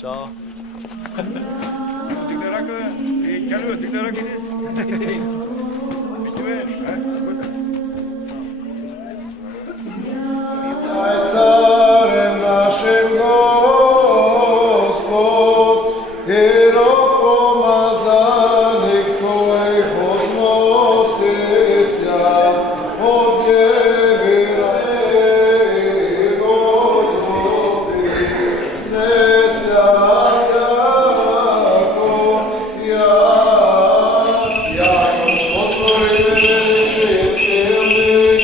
Ciao. Diklerak geliyor, diklerak gidiyor. Царем нашим Господ, и рок помазаник своих возносися, объяви рай Господи, не сядь яко Господ твой величий сильный,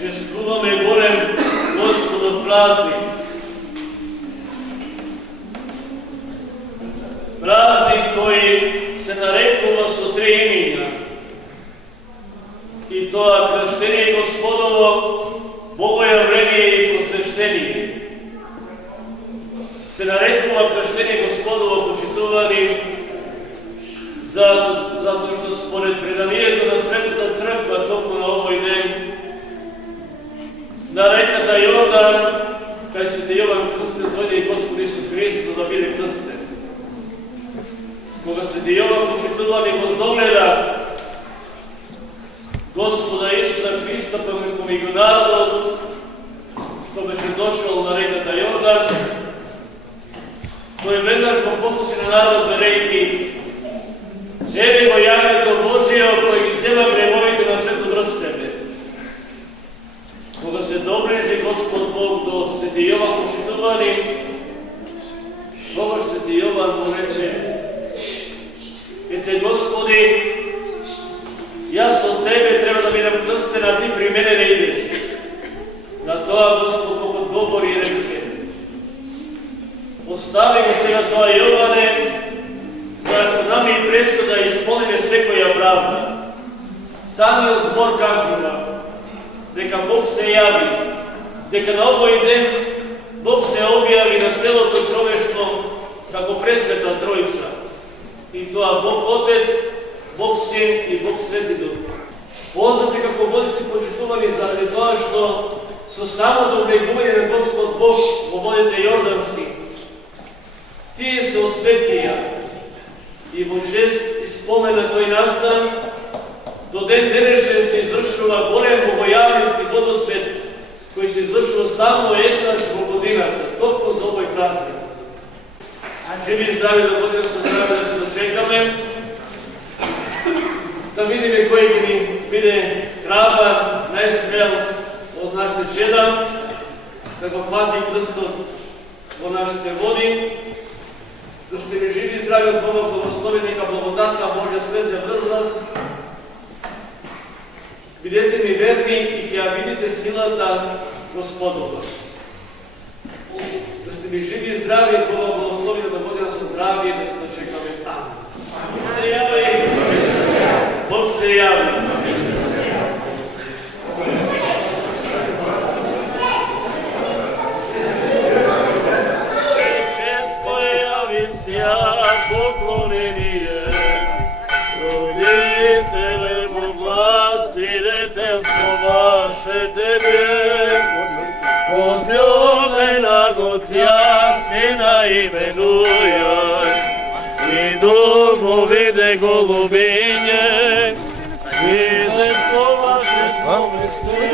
Чествуваме голем Господов празник. Празник кој се нарекува со три имена. И тоа крштение Господово, богојавление и просвещение. Се нарекува крштение Господово, почитувани, затоа што според преданието на Светата Црква токму на овој ден на реката Јордан, кај Свети Јован Крстител дојде и Господ Исус Христос за да биде крстен. Кога Свети Јован почитувани воздогледа Господа Исуса Христа помеѓу народот, што беше дошол на реката Јордан, тој веднаш го послуши на народ велејки: еве го јагнето Божие кој ги зема гревовите на светот врз себе. Кога се доближи Господ Бог до Свети Јован почитувани, тогаш Свети Јован му рече: ете Господи, јас од Тебе треба да бидам крстен, а Ти при мене не идеш. На тоа Господ му одговори и рече: остави го сега тоа Јоване, зашто нам и преска да исполниме секоја правда. Самиот збор кажува дека Бог се јави, дека на овој ден Бог се објави на целото човештво како пресвета Тројца. И тоа Бог Отец, Бог Син и Бог Свети Дух. Познати како водици почитувани заради тоа што со самото влегување на Господ Бог во водите Јордански, тие се осветија и во жест и спомен на тој настан до ден денешен се извршува голем богојавленски водосвет, кој се извршува само еднаш во годината, токму за овој празник. Живи и здрави да година со здраве да се дочекаме, да видиме кој ќе ни биде храбар, најсмел од нашите чеда, да го фати крстот во нашите води, да сте ми живи и здрави од Бога, благослови нека благодатна Божја слезе врз нас. Бидете ми верни и ќе ја видите силата Господова. Да сте ми живи и здрави, Бога благослови да година со здрави и да се дочекаме. Амин. Се јави. Бог се јави. Често јави сја поклонение, родителе благослови детенство ваше Тебе, возлюбена го Тя Сина именујаш, и домовиде голубиње, и детство ваше словесне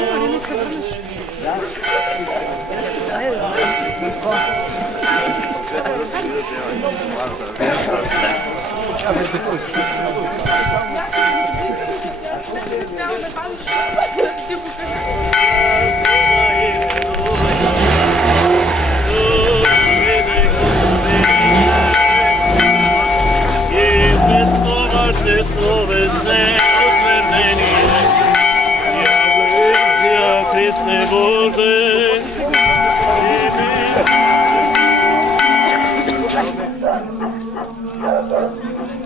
утвърдение, явления Христе Боже, и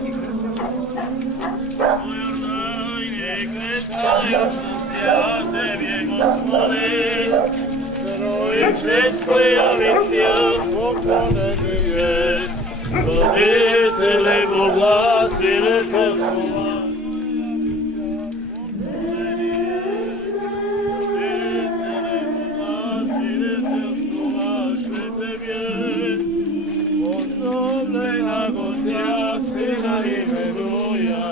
Česko javi svijet pokloneni je, roditelje Boga sinete slova. Oslovljena Gotja sina imenuja.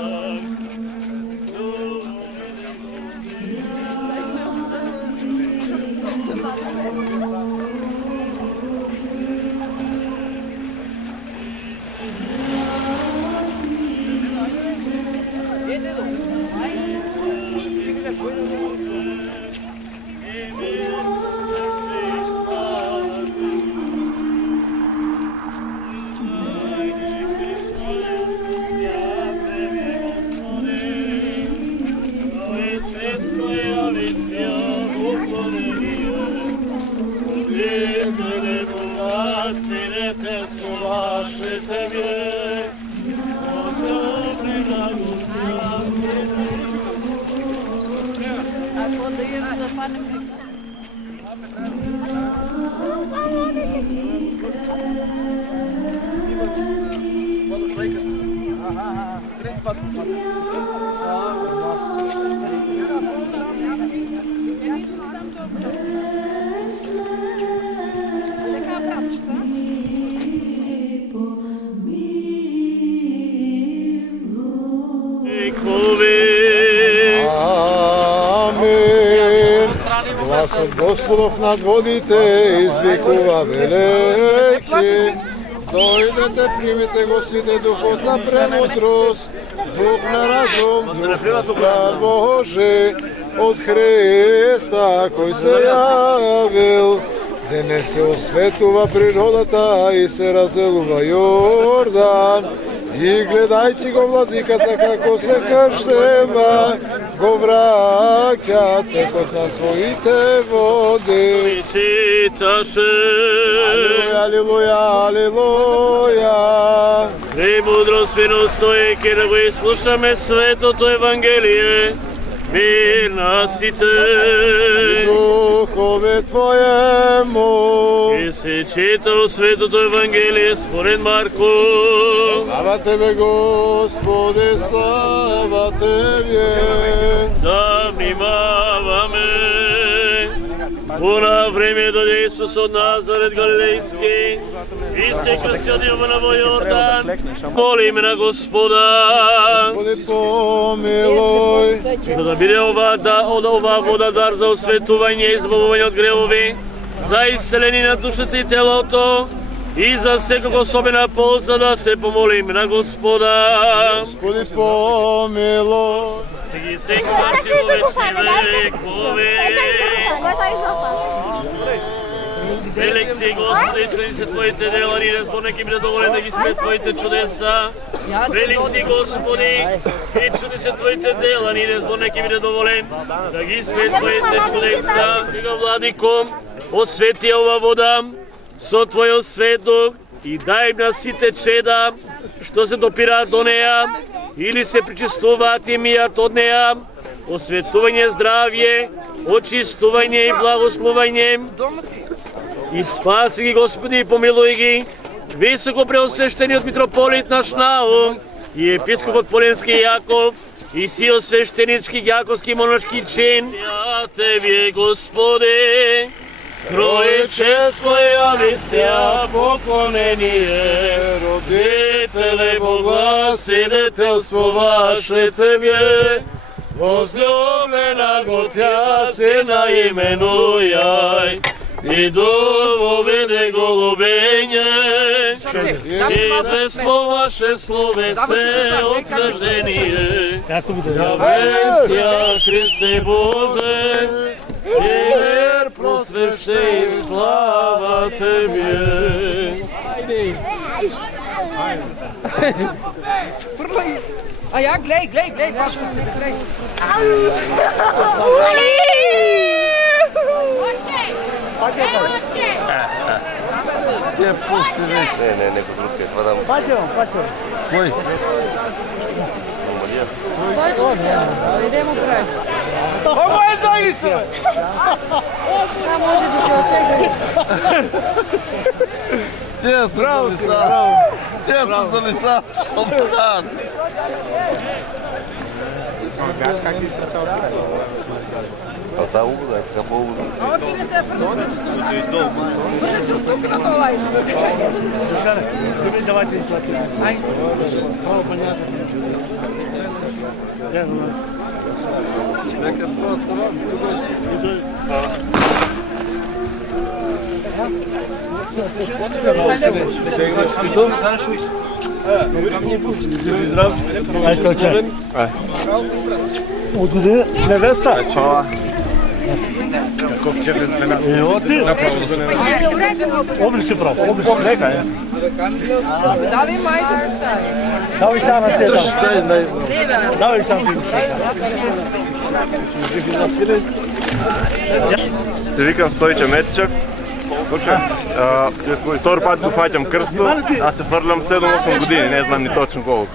Гласът Господов над водите извикува велики. Дойдете, примите го сите духот на премудрост, дух на разум, дух на страх Божий, от Христа, кой се явил. Денес се осветува природата и се разделува Йордан. И гледайте го владиката како се крштева, го враќа текот на своите води. Читаше. Алилуја, алилуја. Премудрост стоеки да го изслушаме светото Евангелие. Мир на сите. Духове Твоему. И се читало светото Евангелие според Марко. Слава Тебе, Господи, слава Тебе. Да внимаваме. Уна време дојде Исус од Назарет Галилејски и се крстил на во Јордан. Молиме на Господа. Господи, помилуј. За да биде ова вода дар за осветување и избавување од гревови, за исцеление на душата и телото и за секако особена полза да се помолиме на Господа. Господи, помилуј. Сега и секогаш и во вечни векови. Велик си, Господи, чуди се Твоите дела, ни разбор неки биде доволен да ги сме Твоите чудеса. Велик си, Господи, и чуди се Твоите дела, ни разбор неки биде доволен да ги сме Твоите чудеса. Сега, Владико, освети ова вода со Твојот светок и дай на сите чеда што се допираат до неа или се причистуваат и мијат од неа, осветување здравје, очистување и благословање. И спаси ги, Господи, и помилуј ги, високо преосвещениот митрополит наш Наум и епископот Поленски Јаков и сиот свештенички јаковски монашки чин. Ја Тебе, Господи, Троеческо јави сеа поклонение, родителе Бога, свидетелство ваше Тебе, возлюблена Готја се наименујај, и доведе голубење, известно ваше словесе утверждение, јавен Христе Боже, мир просвещи и слава Тебе. А ja, glej, baš mi se glej. Те пусти вече. Не, некој друг ќе хватам. Кој? Idemo pre. Ovo je zajica! Samo može da se očekuje. Gdje sam za lica? Gdje sam za lica? Obraz! Pa ta uda, kako uda. A on ti ne se vrlo. Vrlo se utukno to laj. Ajde. Od godine nevesta? Hvala. Evo ti? Obliče pravo. Neka je. Davi majte. Davi sam na teta. Davi sam ti. Се викам Стоиче Метчев. Втори път го фатям кръсто, аз се фърлям 7-8 години, не знам ни точно колко.